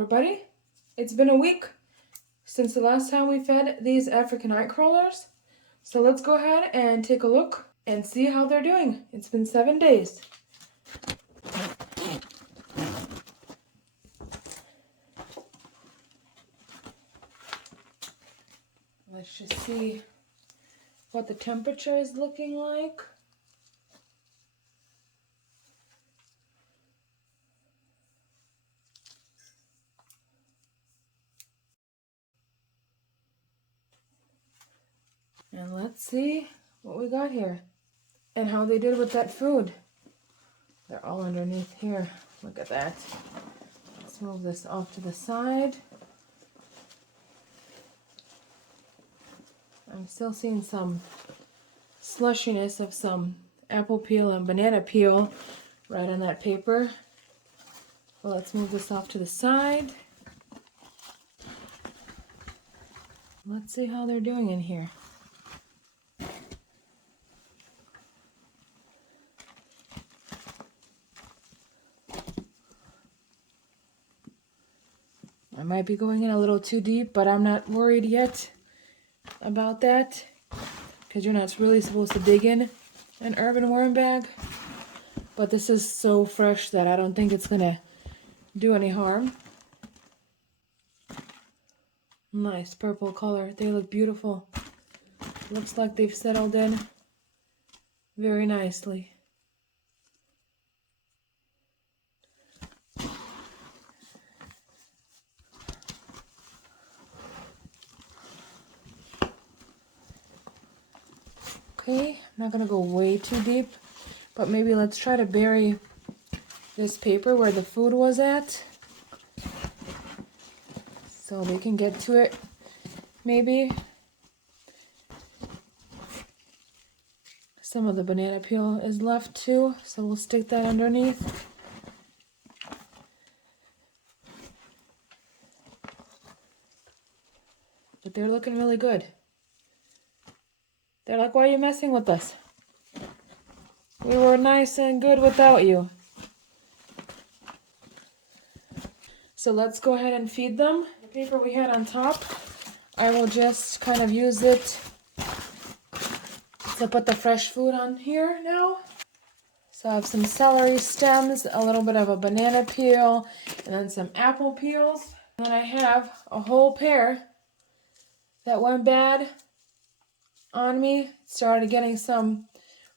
everybody. It's been a week since the last time we fed these African Nightcrawlers. So let's go ahead and take a look and see how they're doing. It's been 7 days. Let's just see what the temperature is looking like. And let's see what we got here and how they did with that food. They're all underneath here. Look at that. Let's move this off to the side. I'm still seeing some slushiness of some apple peel and banana peel right on that paper. Well, let's move this off to the side. Let's see how they're doing in here. I might be going in a little too deep, but I'm not worried yet about that, because you're not really supposed to dig in an urban worm bag. But this is so fresh that I don't think it's gonna do any harm. Nice purple color. They look beautiful. Looks like they've settled in very nicely. Okay, I'm not gonna go way too deep, but maybe let's try to bury this paper where the food was at, so they can get to it. Maybe some of the banana peel is left too, so we'll stick that underneath. But they're looking really good. They're like, why are you messing with us? We were nice and good without you. So let's go ahead and feed them. The paper we had on top, I will just kind of use it to put the fresh food on here now. So I have some celery stems, a little bit of a banana peel, and then some apple peels. And then I have a whole pear that went bad on me. Started getting some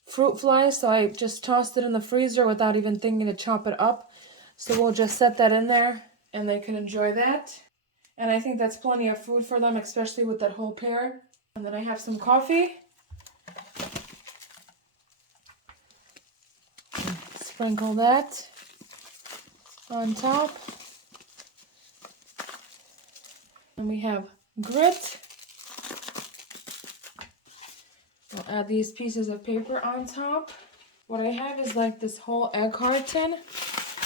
fruit flies, so I just tossed it in the freezer without even thinking to chop it up. So we'll just set that in there and they can enjoy that. And I think that's plenty of food for them, especially with that whole pear. And then I have some coffee. Sprinkle that on top. And we have grit. I'll add these pieces of paper on top. What I have is like this whole egg carton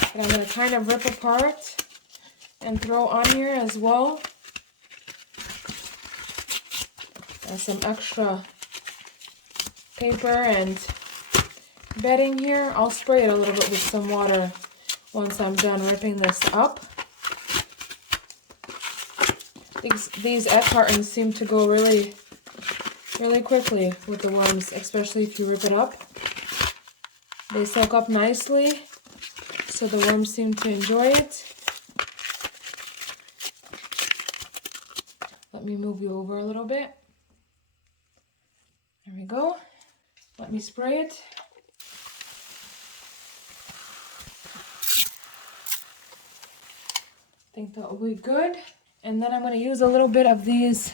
that I'm going to kind of rip apart and throw on here as well. And some extra paper and bedding here. I'll spray it a little bit with some water once I'm done ripping this up. These egg cartons seem to go really quickly with the worms, especially if you rip it up. They soak up nicely, so the worms seem to enjoy it. Let me move you over a little bit. There we go. Let me spray it. I think that will be good. And then I'm going to use a little bit of these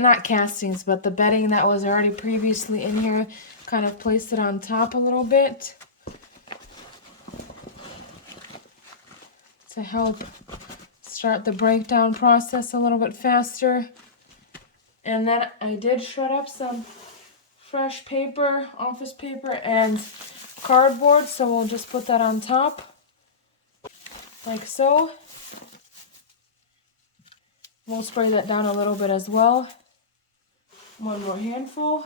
not castings, but the bedding that was already previously in here, kind of placed it on top a little bit to help start the breakdown process a little bit faster. And then I did shred up some fresh paper, office paper, and cardboard, so we'll just put that on top like so. We'll spray that down a little bit as well. One more handful.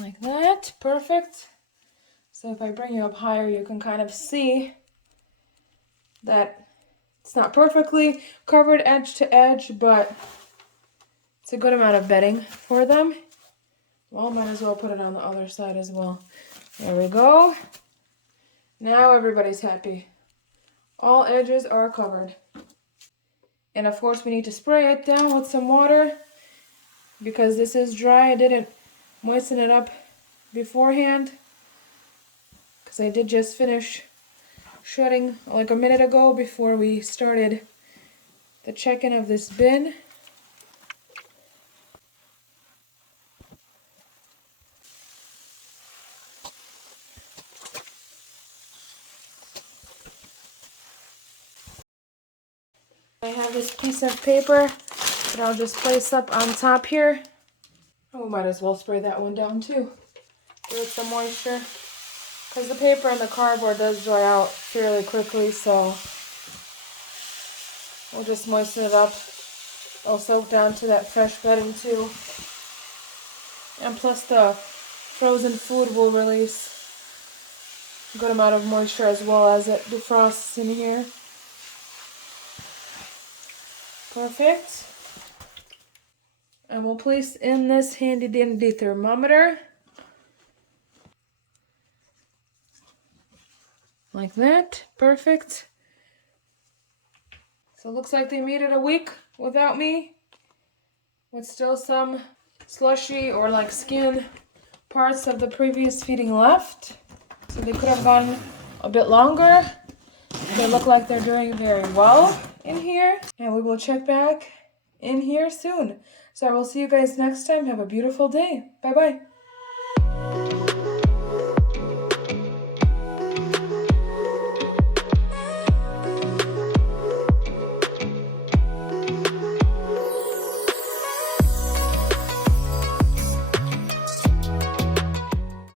Like that. Perfect. So if I bring you up higher, you can kind of see that it's not perfectly covered edge to edge, but it's a good amount of bedding for them. Well, might as well put it on the other side as well. There we go. Now everybody's happy. All edges are covered. And of course we need to spray it down with some water because this is dry. I didn't moisten it up beforehand because I did just finish shredding like a minute ago before we started the check-in of this bin. I have this piece of paper that I'll just place up on top here. Oh, we might as well spray that one down too. Give it some moisture. Because the paper and the cardboard does dry out fairly quickly, so we'll just moisten it up. It'll soak down to that fresh bedding too. And plus the frozen food will release a good amount of moisture as well as it defrosts in here. Perfect. And we'll place in this handy dandy thermometer. Like that. Perfect. So it looks like they made it a week without me, with still some slushy or like skin parts of the previous feeding left. So they could have gone a bit longer. They look like they're doing very well in here, and we will check back in here soon. So I will see you guys next time. Have a beautiful day. Bye bye.